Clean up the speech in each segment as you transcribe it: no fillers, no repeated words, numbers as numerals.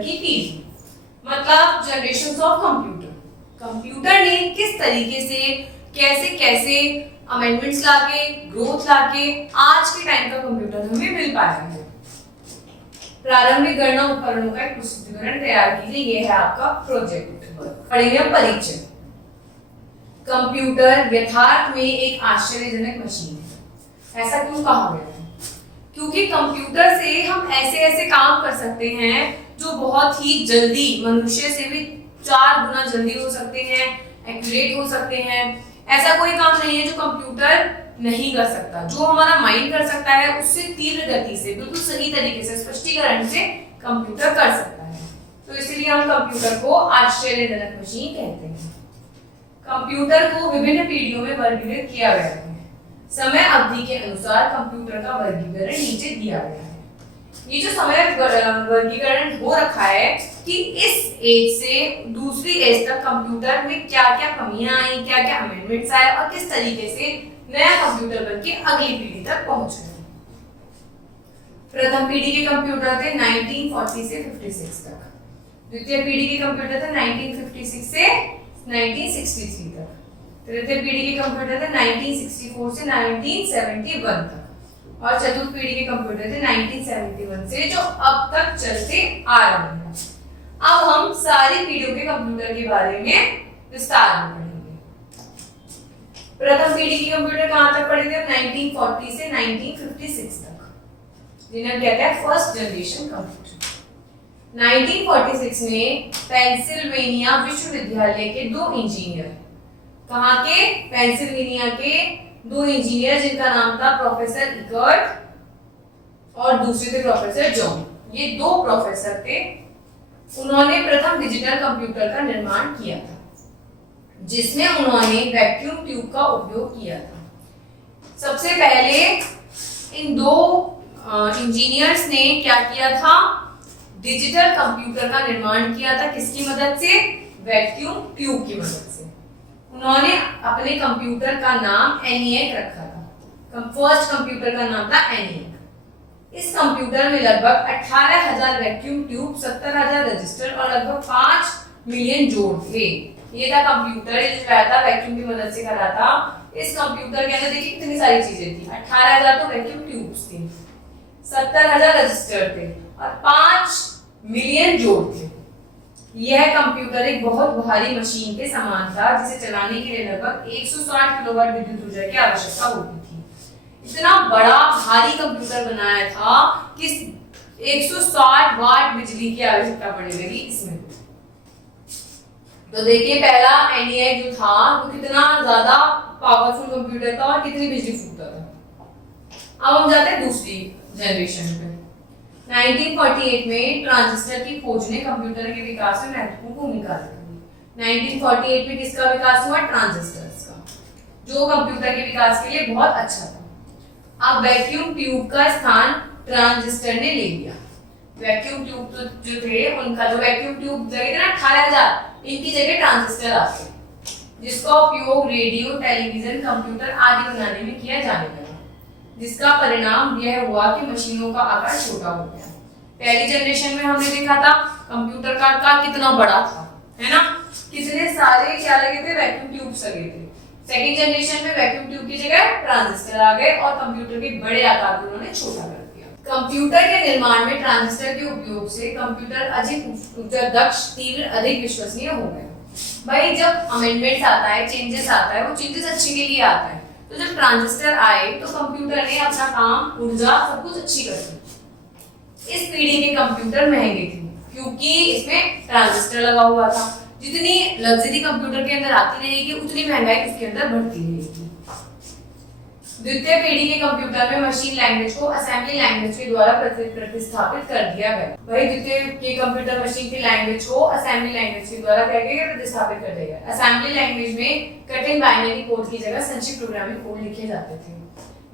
की पीढ़ी, मतलब जनरेशन ऑफ कंप्यूटर। कंप्यूटर ने किस तरीके से कैसे कैसे अमेंडमेंट्स लाके, ग्रोथ लाके आज के टाइम का कंप्यूटर हमें मिल पाया है। प्रारंभिक गणना उपकरणों का एक प्रस्तुतिकरण तैयार कीजिए, ये है आपका प्रोजेक्ट। पढ़ेंगे हम परिचय। कंप्यूटर यथार्थ में एक आश्चर्यजनक मशीन है। ऐसा क्यों कहा गया है? क्योंकि कंप्यूटर से हम ऐसे ऐसे काम कर सकते हैं जो बहुत ही जल्दी, मनुष्य से भी 4 गुना जल्दी हो सकते हैं, एक्यूरेट हो सकते हैं। ऐसा कोई काम नहीं है जो कंप्यूटर नहीं कर सकता। जो हमारा माइंड कर सकता है उससे तीव्र गति से, बिल्कुल सही तरीके से, स्पष्टीकरण से कंप्यूटर कर सकता है। तो इसलिए हम कंप्यूटर को आश्चर्यजनक मशीन कहते हैं। कंप्यूटर को विभिन्न पीढ़ियों में वर्गीकृत किया गया है। समय अवधि के अनुसार कंप्यूटर का वर्गीकरण नीचे दिया गया है। ये जो समय वर्गीकरण हो रखा है कि इस एज से दूसरी एज तक कंप्यूटर में क्या क्या कमियां आई, क्या क्या अमेंडमेंट्स आए और किस तरीके से नया कंप्यूटर बनके अगली पीढ़ी तक पहुंच गए। प्रथम पीढ़ी के कंप्यूटर थे 1940 से 56 तक। द्वितीय पीढ़ी के कंप्यूटर थे 1956 से 1963 तक। तृतीय पीढ़ी के कंप्यूटर थे 1964 से 1971 तक। और चतुर्थ पीढ़ी के कंप्यूटर थे 1971 से जो अब तक चलते आ रहे हैं। अब हम सारी पीढ़ियों के कंप्यूटर के बारे में विस्तार में पढ़ेंगे। प्रथम पीढ़ी के कंप्यूटर कहां तक पढ़े थे? 1940 से 1956 तक, जिन्हें कहते हैं फर्स्ट जनरेशन कंप्यूटर। 1946 में पेंसिल्वेनिया विश्वविद्यालय के 2 इंजीनियर, कहां के? पेंसिल्वेनिया के 2 इंजीनियर, जिनका नाम था प्रोफेसर इकर्ट और दूसरे थे प्रोफेसर जॉन। ये 2 प्रोफेसर थे। उन्होंने प्रथम डिजिटल कंप्यूटर का निर्माण किया था, जिसमें उन्होंने वैक्यूम ट्यूब का उपयोग किया था। सबसे पहले इन 2 इंजीनियर्स ने क्या किया था? डिजिटल कंप्यूटर का निर्माण किया था। किसकी मदद से? वैक्यूम ट्यूब की मदद से। उन्होंने अपने कंप्यूटर का नाम ENIAC रखा था। फर्स्ट कंप्यूटर का नाम था ENIAC। इस कंप्यूटर में लगभग 18,000 वैक्यूम ट्यूब, 70,000 रजिस्टर और लगभग 5 मिलियन जोड़ थे। ये था कंप्यूटर जो था वैक्यूम की मदद से करा था। इस कंप्यूटर के अंदर देखिए कितनी सारी चीजें थी। 18,000 तो वैक्यूम ट्यूब्स थी, 70,000 रजिस्टर थे और 5 मिलियन जोड़ थे। यह कंप्यूटर एक बहुत भारी मशीन के समान था, जिसे चलाने के लिए लगभग 160 किलोवाट विद्युत ऊर्जा की आवश्यकता होती थी। इतना बड़ा भारी कंप्यूटर बनाया था कि 160 वाट बिजली की आवश्यकता पड़ने लगी इसमें। तो देखिए पहला ENIAC जो था वो कितना ज्यादा पावरफुल कंप्यूटर था और कितनी बिजली फूकता था। अब हम जाते हैं दूसरी जनरेशन पे। 1948 में ट्रांजिस्टर की खोज ने कंप्यूटर के विकास में महत्वपूर्ण भूमिका निभाई। 1948 में किसका विकास हुआ? ट्रांजिस्टर्स का, जो कंप्यूटर के विकास के लिए बहुत अच्छा था। अब वैक्यूम ट्यूब का स्थान ट्रांजिस्टर ने ले लिया। वैक्यूम ट्यूब जो थे उनका जो वैक्यूम ट्यूब जगह थे ना 18,000, इनकी जगह ट्रांजिस्टर आते, जिसका उपयोग रेडियो, टेलीविजन, कंप्यूटर आदि बनाने में किया जाने लगा, जिसका परिणाम यह हुआ कि मशीनों का आकार छोटा हो गया। पहली जनरेशन में हमने देखा था कंप्यूटर का आकार कितना बड़ा था, है ना? कितने सारे क्या लगे थे? वैक्यूम ट्यूब्स लगे थे। सेकंड जनरेशन में वैक्यूम ट्यूब की जगह ट्रांजिस्टर आ गए और कंप्यूटर के बड़े आकार को उन्होंने छोटा कर दिया। कंप्यूटर के निर्माण में ट्रांजिस्टर के उपयोग से कंप्यूटर अधिक ऊर्जा दक्ष, तीव्र, अधिक विश्वसनीय हो गए। भाई जब अमेंडमेंट्स आता है, चेंजेस आता है, वो चेंजेस अच्छे के लिए आता है। तो जब ट्रांजिस्टर आए तो कंप्यूटर ने अपना काम, ऊर्जा सब कुछ अच्छी कर दी। इस पीढ़ी के कंप्यूटर महंगे थे क्योंकि इसमें ट्रांजिस्टर लगा हुआ था। जितनी लग्जरी कंप्यूटर के अंदर आती रहेगी उतनी महंगाई उसके अंदर बढ़ती रहेगी। द्वितीय पीढ़ी के कंप्यूटर में मशीन लैंग्वेज को असेंबली लैंग्वेज के द्वारा प्रतिस्थापित कर दिया गया। वही द्वितीय के कंप्यूटर मशीन की लैंग्वेज को असेंबली लैंग्वेज के द्वारा क्या किया गया? प्रतिस्थापित कर दिया गया। असेंबली लैंग्वेज में कठिन बाइनरी कोड की जगह संक्षिप्त प्रोग्रामिंग कोड लिखे जाते थे।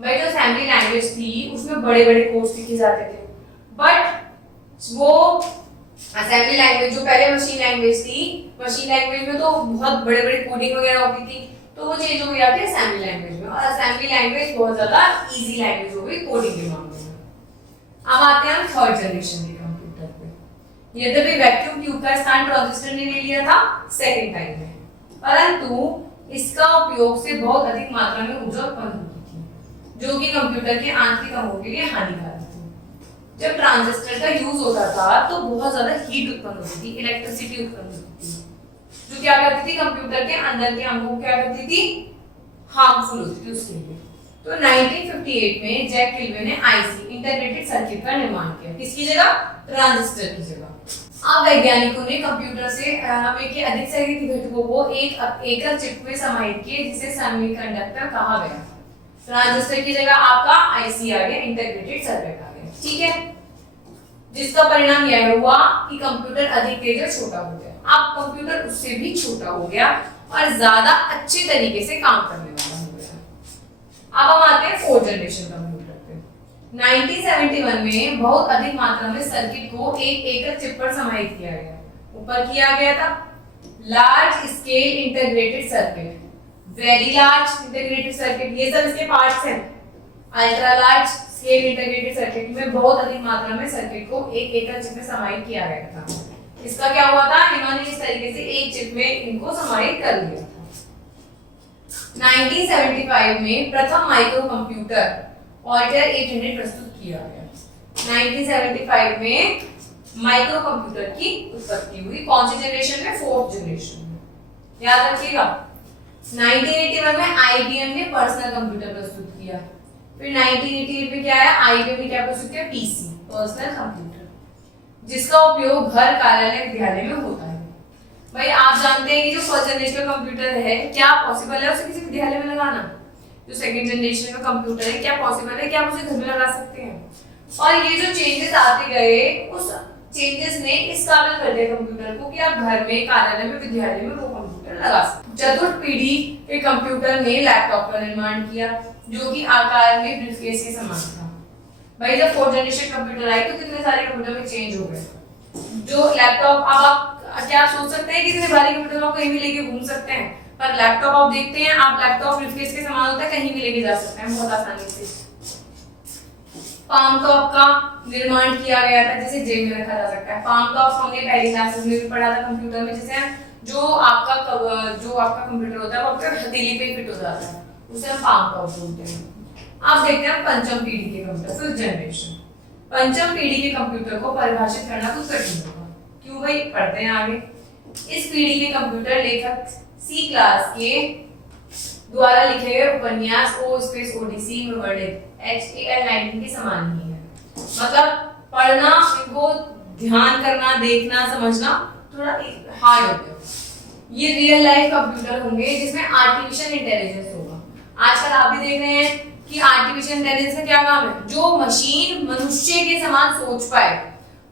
वही जो असेंबली लैंग्वेज थी उसमें बड़े-बड़े कोड्स लिखे जाते थे, बट वो असेंबली लैंग्वेज जो पहले मशीन लैंग्वेज थी, मशीन लैंग्वेज में तो बहुत बड़े-बड़े कोडिंग वगैरह होती थी, तो वो चेंज हो गया था असेंबली लैंग्वेज में। और असेंबली लैंग्वेज बहुत ज्यादा इजी लैंग्वेज हो गई कोडिंग के मामले में। अब आते हैं हम थर्ड जनरेशन के कंप्यूटर पे। यद्यपि वैक्यूम ट्यूब का स्थान ट्रांजिस्टर ने ले लिया था सेकंड टाइम में, परंतु इसका उपयोग से बहुत अधिक मात्रा में ऊर्जा उत्पन्न होती थी, जो कि कंप्यूटर के आंतरिक अंगों के लिए हानिकारक थी। जब ट्रांजिस्टर का यूज होता था तो बहुत ज्यादा हीट उत्पन्न होती थी, इलेक्ट्रिसिटी उत्पन्न होती थी, जो क्या करती थी कंप्यूटर के अंदर के अंगों को क्या करती थी, हार्मफुल होती थी उसके लिए। तो 1958 में जैक किल्वे ने आईसी इंटीग्रेटेड सर्किट का निर्माण किया, किसकी जगह, ट्रांजिस्टर की जगह। अब वैज्ञानिकों ने कंप्यूटर से में के अधिक से अधिक घटकों को एक एकल चिप में समाहित किए, जिसे सेमीकंडक्टर कहा गया। ट्रांजिस्टर की जगह आपका आईसी आ गया, इंटीग्रेटेड सर्किट आ गया, ठीक है। जिसका परिणाम यह हुआ कि कंप्यूटर अधिक तेज और छोटा हो गया। अब कंप्यूटर उससे भी छोटा हो गया और ज्यादा अच्छे तरीके से काम करने वाला हो गया। अब हम आते हैं फोर्थ जनरेशन कंप्यूटर पे। 1971 में बहुत अधिक मात्रा में सर्किट को एक एकल चिप पर समाहित किया गया। ऊपर किया गया था large scale integrated circuit, very large integrated circuit, ये सब इसके पार्ट्स हैं। Ultra large scale integrated circuit में बहुत अधिक मात्रा में सर्किट को एक एकल चिप में समाहित किया गया था। इसका क्या हुआ था, इन्होंने इस तरीके से एक चिप में इनको समाहित कर लिया था। 1975 में प्रथम माइक्रो कंप्यूटर ऑल्टर 800 प्रस्तुत किया गया। 1975 में माइक्रो कंप्यूटर की उत्पत्ति हुई, कौन सी जनरेशन में, फोर्थ जनरेशन में, याद रखिएगा। 1981 में आईबीएम ने पर्सनल कंप्यूटर प्रस्तुत किया। फिर 1988 में क्या है, आईबीएम ने क्या प्रस्तुत किया, पीसी, पर्सनल कंप्यूटर, जिसका उपयोग घर, कार्यालय, विद्यालय में होता है। भाई आप जानते हैं कि जो फर्स्ट जनरेशन का कंप्यूटर है, क्या पॉसिबल है उसे किसी विद्यालय में लगाना? जो सेकंड जनरेशन का कंप्यूटर है, क्या पॉसिबल है कि आप उसे घर में लगा सकते हैं? और ये जो चेंजेस आते गए, उस चेंजेस ने इस काबिल कर दिया कंप्यूटर को कि आप घर में, कार्यालय में, विद्यालय में वो कंप्यूटर लगा सकते। चतुर्थ पीढ़ी के कंप्यूटर ने लैपटॉप का निर्माण किया, जो कि आकार में ब्रीफकेस के समान था। भाई जब फोर्थ जनरेशन कंप्यूटर आई तो कितने सारे कंप्यूटर में चेंज हो गए। जो लैपटॉप, अब आप क्या सोच सकते हैं कि इतने भारी कंप्यूटर आप कहीं भी लेके घूम सकते हैं, पर लैपटॉप आप देखते हैं, आप लैपटॉप ब्रीफकेस के समान होता है, कहीं भी लेके जा सकते हैं बहुत आसानी से। पाम टॉप का निर्माण किया गया था, जिसे जेब में रखा जा सकता है। पाम टॉप हमने पहली क्लासेस में भी पढ़ा था कंप्यूटर में, जिसे जो आपका कंप्यूटर होता है वो आपके हथेली पे फिट हो जाता है, उसे हम पाम टॉप बोलते हैं। अब देखते हैं पंचम पीढ़ी के कंप्यूटर, फिफ्थ जनरेशन। पंचम पीढ़ी के कंप्यूटर को परिभाषित करना कुछ कठिन होगा, क्यों भाई, पढ़ते हैं आगे। इस पीढ़ी के कंप्यूटर लेखक सी क्लास के द्वारा लिखे गए उपन्यास ओ स्पेस ओडिसी में वर्णित HAL 19 के समान ही है। मतलब पढ़ना, इनको ध्यान करना, देखना, समझना थोड़ा हार्ड होता है। ये रियल लाइफ कंप्यूटर होंगे जिसमें आर्टिफिशियल इंटेलिजेंस होगा। आजकल आप भी देख रहे हैं कि आर्टिफिशियल इंटेलिजेंस का क्या काम है, जो मशीन मनुष्य के समान सोच पाए,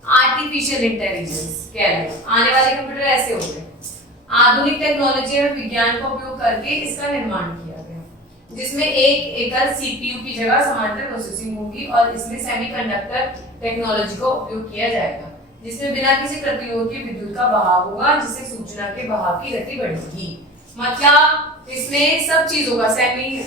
आर्टिफिशियल इंटेलिजेंस कहलाएगा। आने वाले कंप्यूटर ऐसे होंगे। आधुनिक टेक्नोलॉजी और विज्ञान का उपयोग करके इसका निर्माण किया गया, जिसमें एक एकल सीपीयू की जगह समानांतर प्रोसेसिंग होगी और इसमें सेमीकंडक्टर टेक्नोलॉजी का उपयोग किया जाएगा, जिसमें बिना किसी प्रतिरोध के विद्युत का बहाव होगा, जिससे सूचना के बहाव की गति बढ़ेगी। मतलब इसमें सब चीज होगा, सेमी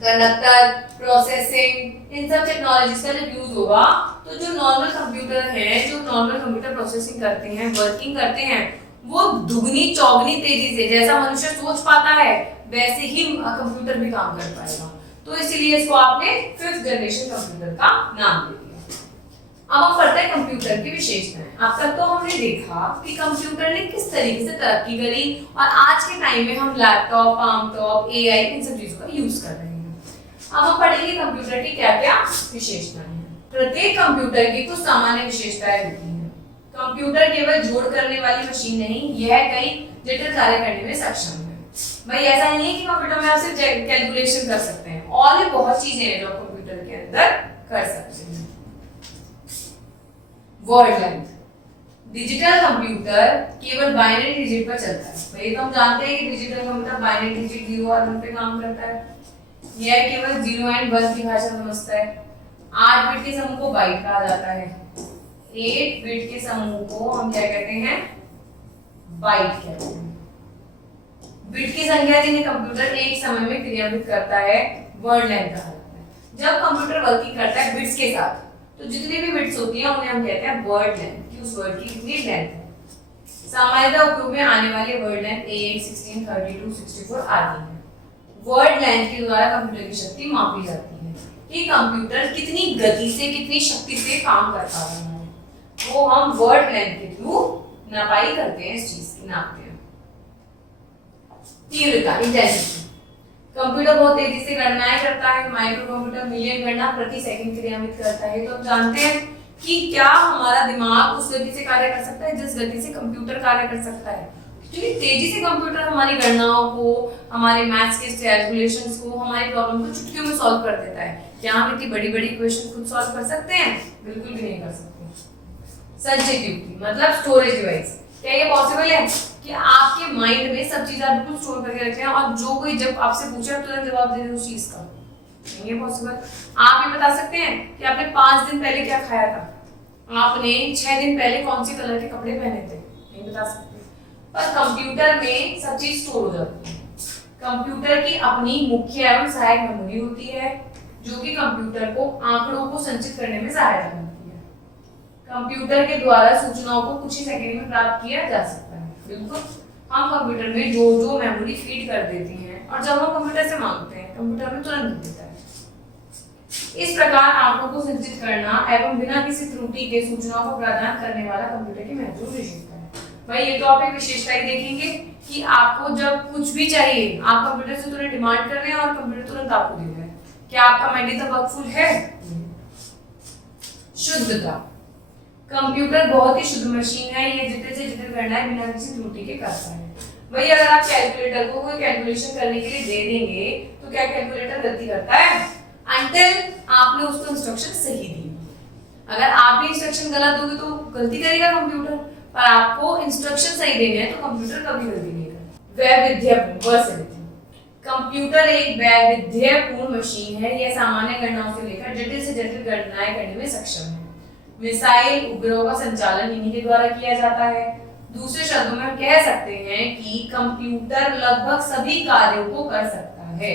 कंडक्टर, प्रोसेसिंग, इन सब टेक्नोलॉजीज का जब यूज होगा तो जो नॉर्मल कंप्यूटर है, जो नॉर्मल कंप्यूटर प्रोसेसिंग करते हैं, वर्किंग करते हैं, वो दुगनी चौगनी तेजी से, जैसा मनुष्य सोच पाता है वैसे ही कंप्यूटर भी काम कर पाएगा। तो इसीलिए इसको आपने फिफ्थ जनरेशन कंप्यूटर का नाम दे दिया। अब हम पढ़ते हैं कंप्यूटर की विशेषताएं। अब तक तो हमने देखा कि कंप्यूटर ने किस तरीके से तरक्की करी और आज के टाइम में हम लैपटॉप, आमटॉप, AI इन सब चीजों का यूज कर रहे हैं। अब हम पढ़ेंगे कंप्यूटर की क्या क्या विशेषताएं हैं। प्रत्येक कंप्यूटर की कुछ सामान्य विशेषताएं होती हैं। कंप्यूटर केवल जोड़ करने वाली मशीन नहीं, यह कई जटिल कार्य करने में सक्षम है। भाई ऐसा नहीं है कि कंप्यूटर में आप सिर्फ कैलकुलेशन कर सकते हैं, और भी बहुत चीजें हैं जो कंप्यूटर के अंदर कर सकते हैं। वर्ड लेंथ, डिजिटल कंप्यूटर केवल बाइनरी डिजिट पर चलता है। भाई तो हम जानते हैं कि डिजिटल कंप्यूटर बाइनरी डिजिट 0 और 1 पे काम करता है। यह केवल 0 एंड 1 की भाषा समझता है। 8 बिट के समूह को बाइट कहा जाता है। 8 बिट के समूह को हम क्या कहते हैं, बाइट कहते हैं। बिट की संख्या जिन्हें कंप्यूटर एक समय में क्रियान्वित करता है वर्ड लेंथ कहा जाता है। जब कंप्यूटर वर्किंग करता है बिट्स के साथ, तो जितनी भी बिट्स होती हैं उन्हें हम कहते हैं वर्ड लेंथ। उस वर्ड की कितनी लेंथ है। सामान्यतः उपयोग में आने वाले वर्ड लेंथ 8, 16, 32, 64 आदि है। वर्ड लेंथ के द्वारा कंप्यूटर की शक्ति मापी जाती है कि कंप्यूटर कितनी गति से, कितनी शक्ति से काम कर पा रहा है, वो हम वर्ड लेंथ के थ्रू नापाई करते हैं, इस चीज की नापते हैं। तीव्रता, इंटेंसिटी। कंप्यूटर बहुत तेजी से गणनाएं करता है। माइक्रो कंप्यूटर मिलियन गणना प्रति सेकंड क्रियान्वित करता है। तो हम जानते हैं कि क्या हमारा दिमाग उस गति से कार्य कर सकता है जिस गति से कंप्यूटर कार्य कर सकता है। क्योंकि तेजी से कंप्यूटर हमारी गणनाओं को, हमारे मैथ्स के कैलकुलेशंस को, हमारी प्रॉब्लम को चुटकियों में सॉल्व कर देता है। क्या हम इतनी बड़ी बड़ी इक्वेशन खुद सॉल्व कर सकते हैं? बिल्कुल भी नहीं कर सकते। संचयी मतलब स्टोरेज डिवाइस। क्या ये पॉसिबल है कि आपके माइंड में सब चीजें आप बिल्कुल स्टोर करके रखें और जो कोई जब आपसे पूछे आप तुरंत जवाब दे दें उस चीज का? नहीं है पॉसिबल। आप ये बता सकते हैं कि आपने 5 दिन पहले क्या खाया था, आपने 6 दिन पहले कौन से कलर के कपड़े पहने थे? नहीं बता सकते। पर कंप्यूटर में सब चीज स्टोर हो जाती है। कंप्यूटर की अपनी मुख्य एवं सहायक मेमोरी होती है जो कि कंप्यूटर को आंकड़ों को संचित करने में सहायता करती है। कंप्यूटर के द्वारा सूचनाओं को कुछ ही सेकंड में प्राप्त किया जा सकता है। बिल्कुल, हम कंप्यूटर में जो मेमोरी फीड कर देते हैं और जब हम कंप्यूटर से मांगते हैं कंप्यूटर में तुरंत दे देता है। इस प्रकार आंकड़ों को संचित करना एवं बिना किसी त्रुटि के सूचनाओं को प्रदान करने वाला कंप्यूटर की महत्वपूर्ण विशेषता है। भाई ये तो आप एक विशेषता ही देखेंगे कि आपको जब कुछ भी चाहिए आप कंप्यूटर से तुरंत डिमांड कर रहे हैं और कंप्यूटर तुरंत आपको दे रहा है। क्या आपका माइंड इतना वर्कफुल है? शुद्धता। कंप्यूटर बहुत ही शुद्ध मशीन है। ये जितने से जितने गणनाएं बिना किसी त्रुटि के करता है। भाई अगर आप कैलकुलेटर को कोई कैलकुलेशन करने के लिए दे देंगे तो क्या कैलकुलेटर गलती करता है? अंटिल आपने उसको इंस्ट्रक्शन सही दी। अगर आप भी इंस्ट्रक्शन गलत दोगे तो गलती करेगा कंप्यूटर, पर आपको इंस्ट्रक्शन सही देने हैं तो कंप्यूटर कभी गलती नहीं करेगा। वैविध्यपूर्ण। कंप्यूटर एक वैविध्यपूर्ण मशीन है। यह सामान्य गणनाओं से लेकर जटिल से जटिल गणनाएं करने में सक्षम है। मिसाइल उपग्रहों का संचालन इन्हीं के द्वारा किया जाता है। दूसरे शब्दों में हम कह सकते हैं कि कंप्यूटर लगभग सभी कार्यों को कर सकता है।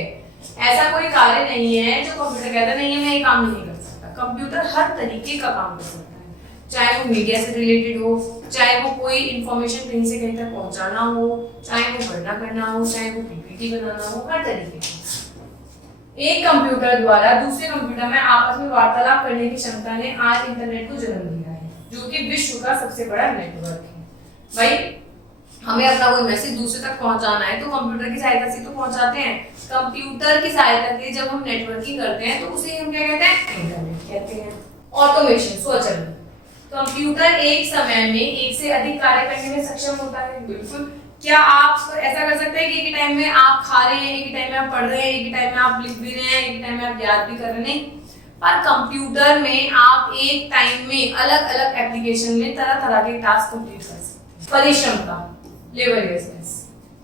ऐसा कोई कार्य नहीं है जो कंप्यूटर कहता नहीं है मैं ये काम नहीं कर सकता। कंप्यूटर हर तरीके का काम कर सकता है, चाहे वो मीडिया से रिलेटेड हो, चाहे वो कोई इंफॉर्मेशन कहीं से कहीं तक पहुंचाना हो, चाहे वो गणना करना हो, चाहे वो पीपीटी बनाना हो, हर तरीके का। एक कंप्यूटर द्वारा दूसरे कंप्यूटर में आपस में वार्तालाप करने की क्षमता ने आज इंटरनेट को जन्म दिया है, जो कि विश्व का सबसे बड़ा नेटवर्क है। भाई हमें अपना कोई मैसेज दूसरे तक पहुंचाना है तो कंप्यूटर की सहायता से तो पहुंचाते हैं। कंप्यूटर की सहायता से जब हम नेटवर्किंग करते हैं तो उसे हम क्या कहते हैं? इंटरनेट कहते हैं। ऑटोमेशन, स्वचालन। कंप्यूटर एक समय में एक से अधिक कार्य करने में सक्षम होता है। बिल्कुल। क्या आप ऐसा कर सकते हैं कि एक ही टाइम में आप खा रहे हैं, एक ही टाइम में आप पढ़ रहे हैं, एक ही टाइम में आप लिख भी रहे हैं, एक ही टाइम में आप याद भी कर रहे हैं? पर कंप्यूटर में आप एक टाइम में अलग अलग एप्लीकेशन में तरह तरह के टास्क कंप्लीट कर सकते हैं। परिश्रमता, लेबोरियसनेस।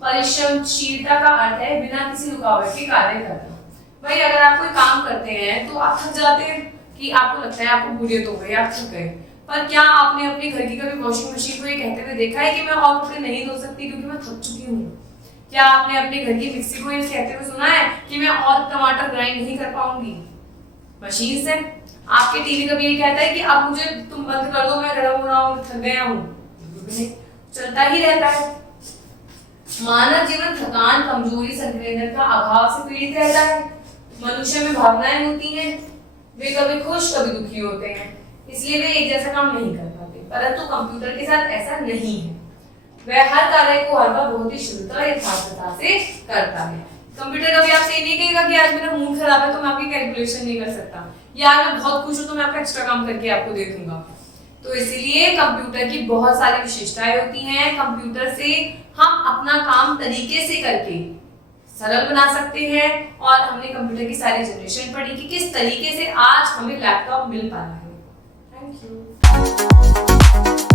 परिश्रमशीलता का अर्थ है बिना किसी रुकावट के कार्य करना। भाई अगर आप कोई काम करते हैं तो आप थक जाते हैं कि आपको लगता है आपको बोरियत हो गई, आप थक गए। पर क्या आपने अपने घर की कभी वॉशिंग मशीन को ये कहते हुए देखा है कि मैं और कपड़े नहीं धो सकती क्योंकि मैं थक चुकी हूँ? क्या आपने अपने घर की मिक्सी को ये कहते हुए सुना है कि मैं और टमाटर ग्राइंड नहीं कर पाऊंगी? मशीन से। आपके टीवी कभी ये कहता है कि अब मुझे तुम बंद कर दो, मैं गर्म हो रहा हूँ, थक गया हूँ? नहीं, चलता ही रहता है। मानव जीवन थकान, कमजोरी, संवेदन का अभाव से पीड़ित रहता है। मनुष्य में भावनाएं होती हैं, वे कभी खुश कभी दुखी होते हैं, इसलिए वे एक जैसा काम नहीं कर पाते। परंतु कंप्यूटर के साथ ऐसा नहीं है। वह हर कार्य को हर बार बहुत ही शुद्धता और यथार्थता से करता है। कंप्यूटर कभी आपसे ये नहीं कहेगा कि आज मेरा मूड खराब है तो मैं आपकी कैलकुलेशन नहीं कर सकता, या आज मैं बहुत खुश हूं तो मैं आपका एक्स्ट्रा काम करके आपको दे दूंगा। तो इसलिए कंप्यूटर की बहुत सारी विशेषताएं होती हैं। कंप्यूटर से हम अपना काम तरीके से करके सरल बना सकते हैं, और हमने कंप्यूटर की सारी जनरेशन पढ़ी कि किस तरीके से आज हमें लैपटॉप मिल पा रहा है। Thank you.